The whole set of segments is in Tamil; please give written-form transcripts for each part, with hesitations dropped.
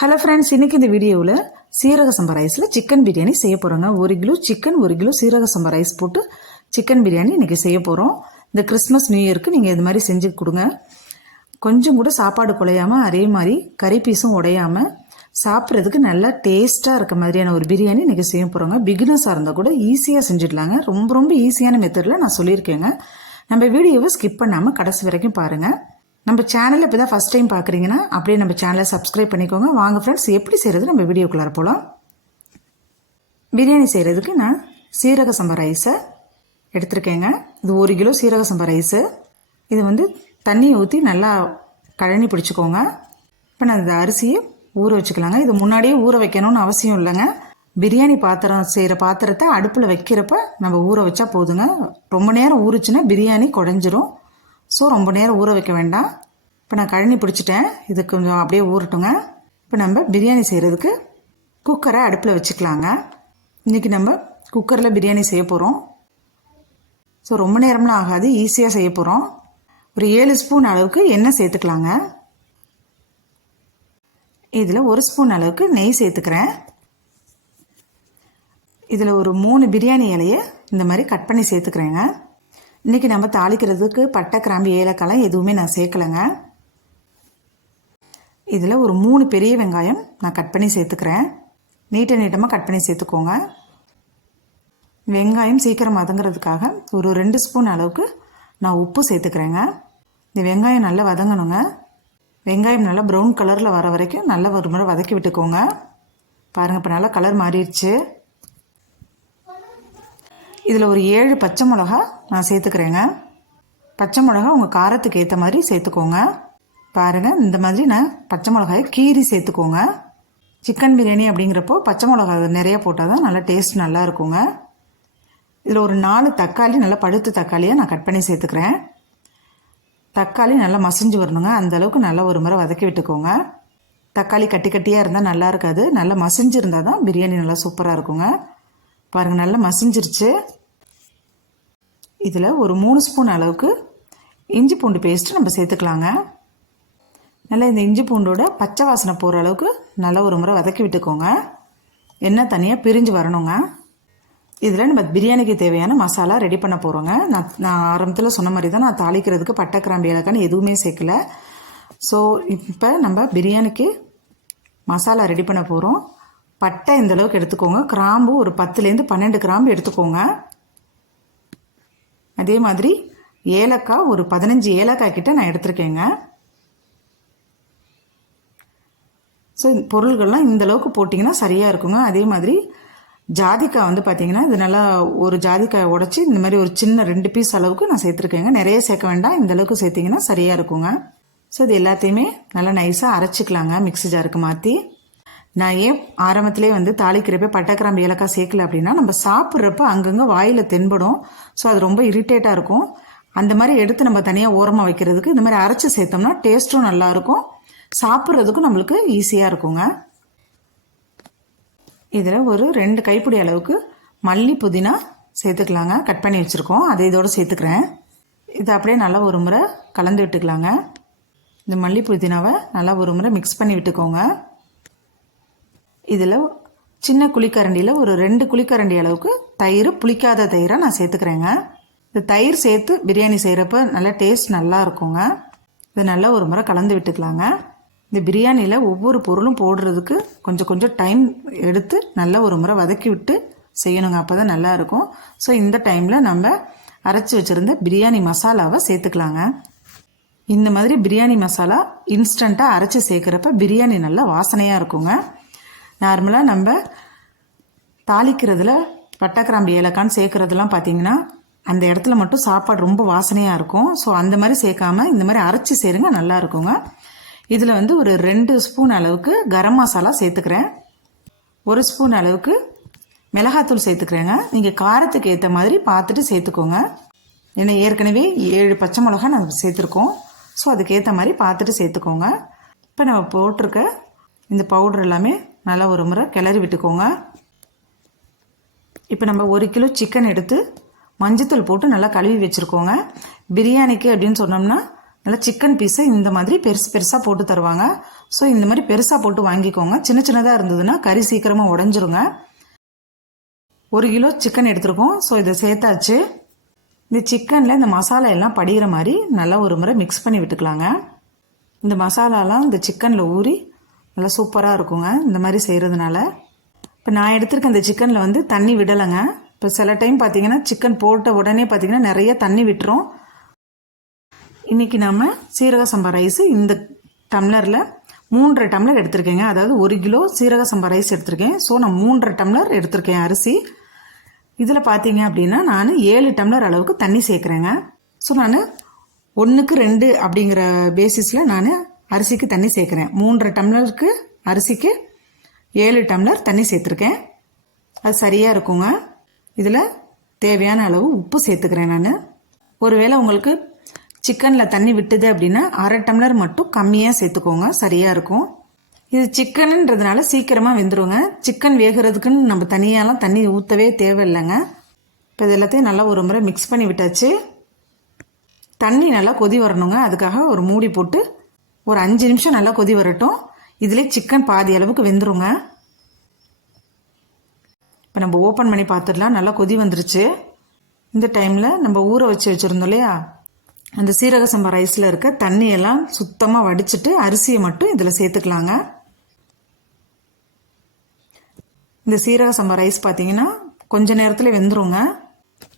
ஹலோ ஃப்ரெண்ட்ஸ், இன்றைக்கி இந்த வீடியோவில் சீரக சம்பா ரைஸில் சிக்கன் பிரியாணி செய்ய போகிறோங்க. 1 கிலோ சிக்கன், 1 கிலோ சீரக சம்பா ரைஸ் போட்டு சிக்கன் பிரியாணி இன்றைக்கி செய்ய போகிறோம். இந்த கிறிஸ்மஸ் நியூ இயருக்கு நீங்கள் இது மாதிரி செஞ்சு கொடுங்க. கொஞ்சம் கூட சாப்பாடு குலையாமல், அதே மாதிரி கறி பீஸும் உடையாமல் சாப்பிட்றதுக்கு நல்லா டேஸ்ட்டாக இருக்க மாதிரியான ஒரு பிரியாணி இன்றைக்கி செய்ய போகிறோங்க. பிகினர்ஸாக இருந்தால் கூட ஈஸியாக செஞ்சிடலாங்க. ரொம்ப ஈஸியான மெத்தடில் நான் சொல்லியிருக்கேங்க. நம்ம வீடியோவை ஸ்கிப் பண்ணாமல் கடைசி வரைக்கும் பாருங்கள். நம்ம சேனலை இப்போ தான் ஃபஸ்ட் டைம் பார்க்குறீங்கன்னா அப்படியே நம்ம சேனலை சப்ஸ்கிரைப் பண்ணிக்கோங்க. வாங்க ஃப்ரெண்ட்ஸ், எப்படி செய்கிறது நம்ம வீடியோக்குள்ளார போகலாம். பிரியாணி செய்கிறதுக்கு நான் சீரக சம்பா ரைஸை எடுத்திருக்கேங்க. இது 1 கிலோ சீரக சம்பா ரைஸு. இது வந்து தண்ணியை ஊற்றி நல்லா கழனி பிடிச்சிக்கோங்க. இப்போ நான் இந்த அரிசியை ஊற வச்சுக்கலாங்க. இது முன்னாடியே ஊற வைக்கணும்னு அவசியம் இல்லைங்க. பிரியாணி பாத்திரம் செய்கிற பாத்திரத்தை அடுப்பில் வைக்கிறப்ப நம்ம ஊற வச்சா போதுங்க. ரொம்ப நேரம் ஊறிச்சுன்னா பிரியாணி குழஞ்சிரும். ஸோ ரொம்ப நேரம் ஊற வைக்க வேண்டாம். இப்போ நான் கழனி பிடிச்சிட்டேன். இது கொஞ்சம் அப்படியே ஊறட்டுங்க. இப்போ நம்ம பிரியாணி செய்கிறதுக்கு குக்கரை அடுப்பில் வச்சுக்கலாங்க. இன்றைக்கி நம்ம குக்கரில் பிரியாணி செய்ய போகிறோம். ஸோ ரொம்ப நேரம்லாம் ஆகாது, ஈஸியாக செய்ய போகிறோம். ஒரு 7 ஸ்பூன் அளவுக்கு எண்ணெய் சேர்த்துக்கலாங்க. இதில் 1 ஸ்பூன் அளவுக்கு நெய் சேர்த்துக்கிறேன். இதில் ஒரு 3 பிரியாணி இலையை இந்த மாதிரி கட் பண்ணி சேர்த்துக்கிறேங்க. இன்றைக்கி நம்ம தாளிக்கிறதுக்கு பட்டை, கிராம்பு, ஏலக்காய் எதுவுமே நான் சேர்க்கலைங்க. இதில் ஒரு 3 பெரிய வெங்காயம் நான் கட் பண்ணி சேர்த்துக்கிறேன். நீட்டமாக கட் பண்ணி சேர்த்துக்கோங்க. வெங்காயம் சீக்கிரம் வதங்கிறதுக்காக ஒரு 2 ஸ்பூன் அளவுக்கு நான் உப்பு சேர்த்துக்கிறேங்க. இந்த வெங்காயம் நல்லா வதங்கணுங்க. வெங்காயம் நல்லா ப்ரௌன் கலரில் வர வரைக்கும் நல்லா ஒரு முறை வதக்கி விட்டுக்கோங்க. பாருங்கள், இப்போ நல்லா கலர் மாறிடுச்சு. இதில் ஒரு 7 பச்சை மிளகா நான் சேர்த்துக்கிறேங்க. பச்சை மிளகா உங்கள் காரத்துக்கு ஏற்ற மாதிரி சேர்த்துக்கோங்க. பாருங்கள், இந்த மாதிரி நான் பச்சை மிளகாயை கீரி சேர்த்துக்கோங்க. சிக்கன் பிரியாணி அப்படிங்கிறப்போ பச்சை மிளகா நிறைய போட்டால் தான் நல்லா டேஸ்ட் நல்லா இருக்குங்க. இதில் ஒரு 4 தக்காளி, நல்லா பழுத்த தக்காளியாக நான் கட் பண்ணி சேர்த்துக்கிறேன். தக்காளி நல்லா மசிஞ்சு வரணுங்க. அந்தளவுக்கு நல்லா ஒரு முறை வதக்கி விட்டுக்கோங்க. தக்காளி கட்டியாக இருந்தால் நல்லா இருக்காது. நல்லா மசிஞ்சு இருந்தால் தான் பிரியாணி நல்லா சூப்பராக இருக்குங்க. பாருங்கள், நல்லா மசிஞ்சிருச்சு. இதில் ஒரு 3 ஸ்பூன் அளவுக்கு இஞ்சி பூண்டு பேஸ்ட்டு நம்ம சேர்த்துக்கலாங்க. நல்லா இந்த இஞ்சி பூண்டோட பச்சை வாசனை போகிற அளவுக்கு நல்லா ஒரு முறை வதக்கி விட்டுக்கோங்க. எண்ணெய் தனியாக பிரிஞ்சு வரணுங்க. இதில் நம்ம பிரியாணிக்கு தேவையான மசாலா ரெடி பண்ண போகிறோங்க. நான் ஆரம்பத்தில் சொன்ன மாதிரி தான் நான் தாளிக்கிறதுக்கு பட்டை, கிராம்பு, ஏலக்காய் எதுவுமே சேர்க்கல. ஸோ இப்போ நம்ம பிரியாணிக்கு மசாலா ரெடி பண்ண போகிறோம். பட்டை இந்த அளவுக்கு எடுத்துக்கோங்க. கிராம்பு ஒரு 10லேருந்து 12 கிராம்பு எடுத்துக்கோங்க. அதே மாதிரி ஏலக்காய் ஒரு 15 ஏலக்காய் கிட்ட நான் எடுத்துருக்கேங்க. ஸோ பொருள்கள்லாம் இந்த அளவுக்கு போட்டிங்கன்னா சரியாக இருக்குங்க. அதே மாதிரி ஜாதிக்காய் வந்து பார்த்திங்கன்னா இது நல்லா ஒரு ஜாதிக்காயை உடச்சி இந்த மாதிரி ஒரு சின்ன 2 பீஸ் அளவுக்கு நான் சேர்த்துருக்கேங்க. நிறைய சேர்க்க வேண்டாம், இந்த அளவுக்கு சேர்த்திங்கன்னா சரியாக இருக்குங்க. ஸோ இது எல்லாத்தையுமே நல்லா நைஸாக அரைச்சிக்கலாங்க மிக்ஸி ஜாருக்கு மாற்றி. நான் ஏன் ஆரம்பத்திலே வந்து தாளிக்கிறப்ப பட்டை, கிராம்பு, ஏலக்காய் சேர்க்கல அப்படின்னா நம்ம சாப்பிட்றப்ப அங்கங்கே வாயில் தென்படும். ஸோ அது ரொம்ப இரிட்டேட்டாக இருக்கும். அந்த மாதிரி எடுத்து நம்ம தனியாக ஓரமாக வைக்கிறதுக்கு இந்த மாதிரி அரைச்சி சேர்த்தோம்னா டேஸ்ட்டும் நல்லாயிருக்கும், சாப்பிட்றதுக்கும் நம்மளுக்கு ஈஸியாக இருக்குங்க. இதில் ஒரு 2 கைப்பிடி அளவுக்கு மல்லி, புதினா சேர்த்துக்கலாங்க. கட் பண்ணி வச்சுருக்கோம், அதை இதோடு சேர்த்துக்கிறேன். இதை அப்படியே நல்லா ஒரு முறை கலந்து விட்டுக்கலாங்க. இந்த மல்லி, புதினாவை நல்லா ஒரு முறை மிக்ஸ் பண்ணி விட்டுக்கோங்க. இதில் சின்ன குழிக்கரண்டியில் ஒரு 2 குழிக்கரண்டி அளவுக்கு தயிர், புளிக்காத தயிரை நான் சேர்த்துக்கிறேங்க. இந்த தயிர் சேர்த்து பிரியாணி செய்கிறப்ப நல்லா டேஸ்ட் நல்லா இருக்குங்க. இது நல்லா ஒரு முறை கலந்து விட்டுக்கலாங்க. இந்த பிரியாணியில் ஒவ்வொரு பொருளும் போடுறதுக்கு கொஞ்சம் டைம் எடுத்து நல்லா ஒரு முறை வதக்கி விட்டு செய்யணுங்க. அப்போ தான் நல்லாயிருக்கும். ஸோ இந்த டைமில் நம்ம அரைச்சி வச்சுருந்த பிரியாணி மசாலாவை சேர்த்துக்கலாங்க. இந்த மாதிரி பிரியாணி மசாலா இன்ஸ்டண்ட்டாக அரைச்சி சேர்க்குறப்ப பிரியாணி நல்லா வாசனையாக இருக்குங்க. நார்மலாக நம்ம தாளிக்கிறதுல பட்டை, கிராம்பு, ஏலக்கான்னு சேர்க்குறதுலாம் பார்த்திங்கன்னா அந்த இடத்துல மட்டும் சாப்பாடு ரொம்ப வாசனையாக இருக்கும். ஸோ அந்த மாதிரி சேர்க்காமல் இந்த மாதிரி அரைச்சி சேருங்க, நல்லா இருக்குங்க. இதில் வந்து ஒரு 2 ஸ்பூன் அளவுக்கு கரம் மசாலா சேர்த்துக்கிறேன். 1 ஸ்பூன் அளவுக்கு மிளகாத்தூள் சேர்த்துக்கிறேங்க. நீங்கள் காரத்துக்கு ஏற்ற மாதிரி பார்த்துட்டு சேர்த்துக்கோங்க. ஏன்னா ஏற்கனவே 7 பச்சை மிளகா நம்ம சேர்த்துருக்கோம். ஸோ அதுக்கேற்ற மாதிரி பார்த்துட்டு சேர்த்துக்கோங்க. இப்போ நம்ம போட்டிருக்க இந்த பவுடர் எல்லாமே நல்லா ஒரு முறை கிளறி விட்டுக்கோங்க. இப்போ நம்ம 1 கிலோ சிக்கன் எடுத்து மஞ்சத்தூள் போட்டு நல்லா கழுவி வச்சுருக்கோங்க. பிரியாணிக்கு அப்படின்னு சொன்னோம்னா நல்லா சிக்கன் பீஸை இந்த மாதிரி பெருசு பெருசாக போட்டு தருவாங்க. ஸோ இந்த மாதிரி பெருசாக போட்டு வாங்கிக்கோங்க. சின்ன சின்னதாக இருந்ததுன்னா கறி சீக்கிரமாக உடஞ்சிருங்க. 1 கிலோ சிக்கன் எடுத்துருக்கோம். ஸோ இதை சேர்த்தாச்சு. இந்த சிக்கனில் இந்த மசாலா எல்லாம் படிகிற மாதிரி நல்லா ஒரு முறை மிக்ஸ் பண்ணி விட்டுக்கலாங்க. இந்த மசாலாலாம் இந்த சிக்கனில் ஊறி நல்லா சூப்பராக இருக்குங்க இந்த மாதிரி செய்கிறதுனால. இப்போ நான் எடுத்திருக்க இந்த சிக்கனில் வந்து தண்ணி விடலைங்க. இப்போ சில டைம் பார்த்தீங்கன்னா சிக்கன் போட்ட உடனே பார்த்தீங்கன்னா நிறைய தண்ணி விட்டுரும். இன்றைக்கி நம்ம சீரக சம்பா ரைஸு இந்த டம்ளரில் 3.5 டம்ளர் எடுத்திருக்கேங்க. அதாவது 1 கிலோ சீரக சம்பா ரைஸ் எடுத்திருக்கேன். ஸோ நான் 3.5 டம்ளர் எடுத்திருக்கேன் அரிசி. இதில் பார்த்தீங்க அப்படின்னா நான் 7 டம்ளர் அளவுக்கு தண்ணி சேர்க்குறேங்க. ஸோ நான் 1:2 அப்படிங்கிற பேசிஸில் நான் அரிசிக்கு தண்ணி சேர்க்குறேன். 3.5 டம்ளருக்கு அரிசிக்கு 7 டம்ளர் தண்ணி சேர்த்துருக்கேன். அது சரியாக இருக்குங்க. இதில் தேவையான அளவு உப்பு சேர்த்துக்கிறேன் நான். ஒருவேளை உங்களுக்கு சிக்கனில் தண்ணி விட்டுது அப்படின்னா 1/2 டம்ளர் மட்டும் கம்மியாக சேர்த்துக்கோங்க, சரியாக இருக்கும். இது சிக்கனுன்றதுனால சீக்கிரமாக வெந்துருங்க. சிக்கன் வேகிறதுக்குன்னு நம்ம தனியாலாம் தண்ணி ஊற்றவே தேவையில்லைங்க. இப்போ இது எல்லாத்தையும் நல்லா ஒரு முறை மிக்ஸ் பண்ணி விட்டாச்சு. தண்ணி நல்லா கொதி வரணுங்க. அதுக்காக ஒரு மூடி போட்டு ஒரு 5 நிமிஷம் நல்லா கொதி வரட்டும். இதிலே சிக்கன் பாதி அளவுக்கு வெந்துருங்க. இப்போ நம்ம ஓப்பன் பண்ணி பார்த்துடலாம். நல்லா கொதி வந்துருச்சு. இந்த டைமில் நம்ம ஊற வச்சுருந்தோம் இல்லையா, அந்த சீரக சம்பா ரைஸில் இருக்க தண்ணியெல்லாம் சுத்தமாக வடிச்சிட்டு அரிசியை மட்டும் இதில் சேர்த்துக்கலாங்க. இந்த சீரக சம்பா ரைஸ் பார்த்தீங்கன்னா கொஞ்ச நேரத்தில் வெந்துருங்க.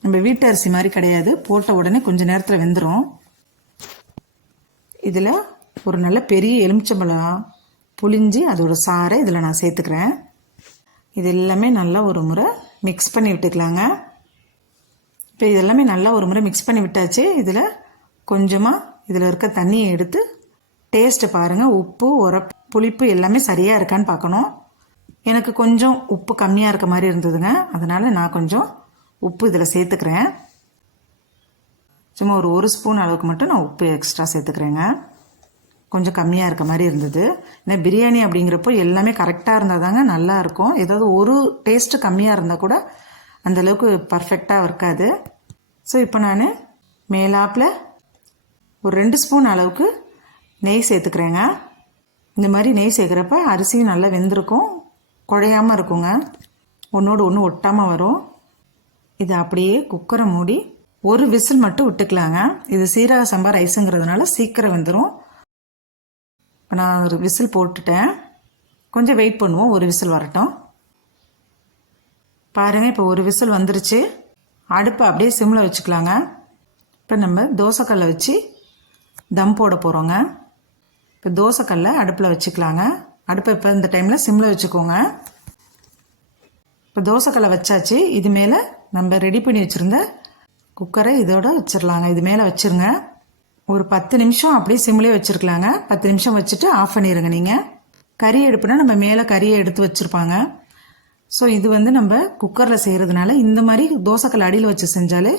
நம்ம வீட்டு அரிசி மாதிரி கிடையாது, போட்ட உடனே கொஞ்ச நேரத்தில் வெந்துடும். இதில் ஒரு நல்ல பெரிய எலுமிச்சம்பழம் புளிஞ்சு அதோட சாறை இதில் நான் சேர்த்துக்கிறேன். இது எல்லாமே நல்லா ஒரு முறை மிக்ஸ் பண்ணி விட்டுக்கலாங்க. இப்போ இதெல்லாமே நல்லா ஒரு முறை மிக்ஸ் பண்ணி விட்டாச்சு. இதில் கொஞ்சமாக இதில் இருக்க தண்ணியை எடுத்து டேஸ்ட்டு பாருங்கள். உப்பு, உரப்பு, புளிப்பு எல்லாமே சரியாக இருக்கான்னு பார்க்கணும். எனக்கு கொஞ்சம் உப்பு கம்மியாக இருக்க மாதிரி இருந்ததுங்க. அதனால் நான் கொஞ்சம் உப்பு இதில் சேர்த்துக்கிறேன். சும்மா ஒரு ஸ்பூன் அளவுக்கு மட்டும் நான் உப்பு எக்ஸ்ட்ரா சேர்த்துக்கிறேங்க. கொஞ்சம் கம்மியாக இருக்க மாதிரி இருந்தது. ஏன்னா பிரியாணி அப்படிங்கிறப்போ எல்லாமே கரெக்டாக இருந்தால் தாங்க நல்லாயிருக்கும். ஏதாவது ஒரு டேஸ்ட்டு கம்மியாக இருந்தால் கூட அந்தளவுக்கு பர்ஃபெக்டாக இருக்காது. ஸோ இப்போ நான் மேலாப்பில் ஒரு 2 ஸ்பூன் அளவுக்கு நெய் சேர்த்துக்கிறேங்க. இந்த மாதிரி நெய் சேர்க்குறப்ப அரிசியும் நல்லா வெந்திருக்கும், குழையாமல் இருக்குங்க, ஒன்றோடு ஒன்று ஒட்டாமல் வரும். இது அப்படியே குக்கரை மூடி ஒரு விசில் மட்டும் விட்டுக்கலாங்க. இது சீரக சம்பா ரைஸுங்கிறதுனால சீக்கிரம் வெந்துடும். இப்போ நான் ஒரு விசில் போட்டுட்டேன். கொஞ்சம் வெயிட் பண்ணுவோம், ஒரு விசில் வரட்டும். பாருங்கள், இப்போ ஒரு விசில் வந்துருச்சு. அடுப்பை அப்படியே சிம்மில் வச்சுக்கலாங்க. இப்போ நம்ம தோசைக்கல்லை வச்சு தம் போட போகிறோங்க. இப்போ தோசைக்கல்லை அடுப்பில் வச்சுக்கலாங்க. அடுப்பை இப்போ இந்த டைமில் சிம்மில் வச்சுக்கோங்க. இப்போ தோசைக்கல்லை வச்சாச்சு. இது மேலே நம்ம ரெடி பண்ணி வச்சுருந்த குக்கரை இதோட வச்சிடலாங்க. இது மேலே வச்சுருங்க. ஒரு 10 நிமிஷம் அப்படியே சிம்லேயே வச்சுருக்கலாங்க. 10 நிமிஷம் வச்சுட்டு ஆஃப் பண்ணிடுங்க. நீங்கள் கறி எடுப்புனா நம்ம மேலே கறியை எடுத்து வச்சுருப்பாங்க. ஸோ இது வந்து நம்ம குக்கரில் செய்கிறதுனால இந்த மாதிரி தோசைக்கல் அடியில் வச்சு செஞ்சாலே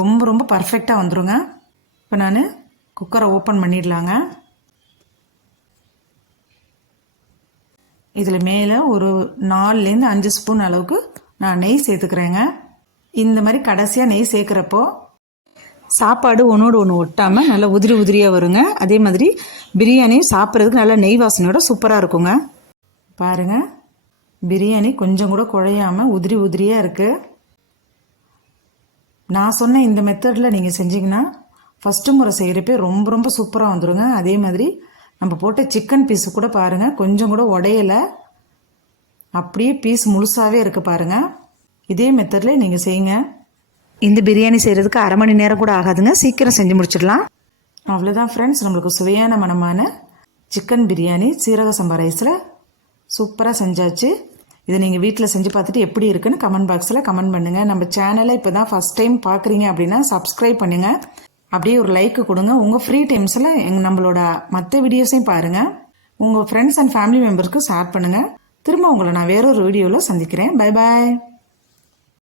ரொம்ப ரொம்ப பர்ஃபெக்டாக வந்துடுங்க. இப்போ நான் குக்கரை ஓப்பன் பண்ணிடலாங்க. இதில் மேலே ஒரு 4லேருந்து 5 ஸ்பூன் அளவுக்கு நான் நெய் சேர்த்துக்கிறேங்க. இந்த மாதிரி கடைசியாக நெய் சேர்க்குறப்போ சாப்பாடு ஒன்றோடு ஒன்று ஒட்டாமல் நல்லா உதிரி உதிரியாக வருங்க. அதே மாதிரி பிரியாணி சாப்பிட்றதுக்கு நல்லா நெய் வாசனையோட சூப்பராக இருக்குங்க. பாருங்கள், பிரியாணி கொஞ்சம் கூட குழையாமல் உதிரி உதிரியாக இருக்குது. நான் சொன்ன இந்த மெத்தடில் நீங்கள் செஞ்சிங்கன்னா ஃபஸ்ட்டு முறை செய்கிறப்பே ரொம்ப ரொம்ப சூப்பராக வந்துடுங்க. அதே மாதிரி நம்ம போட்ட சிக்கன் பீஸு கூட பாருங்கள், கொஞ்சம் கூட உடையலை, அப்படியே பீஸ் முழுசாகவே இருக்குது பாருங்கள். இதே மெத்தடில் நீங்கள் செய்யுங்க. இந்த பிரியாணி செய்கிறதுக்கு 1/2 மணி நேரம் கூட ஆகாதுங்க, சீக்கிரம் செஞ்சு முடிச்சிடலாம். அவ்வளோதான் ஃப்ரெண்ட்ஸ், நம்மளுக்கு சுவையான மனமான சிக்கன் பிரியாணி சீரக சம்பா ரைஸில் சூப்பராக செஞ்சாச்சு. இதை நீங்கள் வீட்டில் செஞ்சு பார்த்துட்டு எப்படி இருக்குன்னு கமெண்ட் பாக்ஸில் கமெண்ட் பண்ணுங்கள். நம்ம சேனலை இப்போ தான் ஃபஸ்ட் டைம் பார்க்குறீங்க அப்படின்னா சப்ஸ்கிரைப் பண்ணுங்கள். அப்படியே ஒரு லைக்கு கொடுங்க. உங்கள் ஃப்ரீ டைம்ஸில் நம்மளோட மற்ற வீடியோஸையும் பாருங்கள். உங்கள் ஃப்ரெண்ட்ஸ் அண்ட் ஃபேமிலி மெம்பர்ஸ்க்கு ஷேர் பண்ணுங்கள். திரும்ப உங்களை நான் வேறொரு வீடியோவில் சந்திக்கிறேன். Bye bye.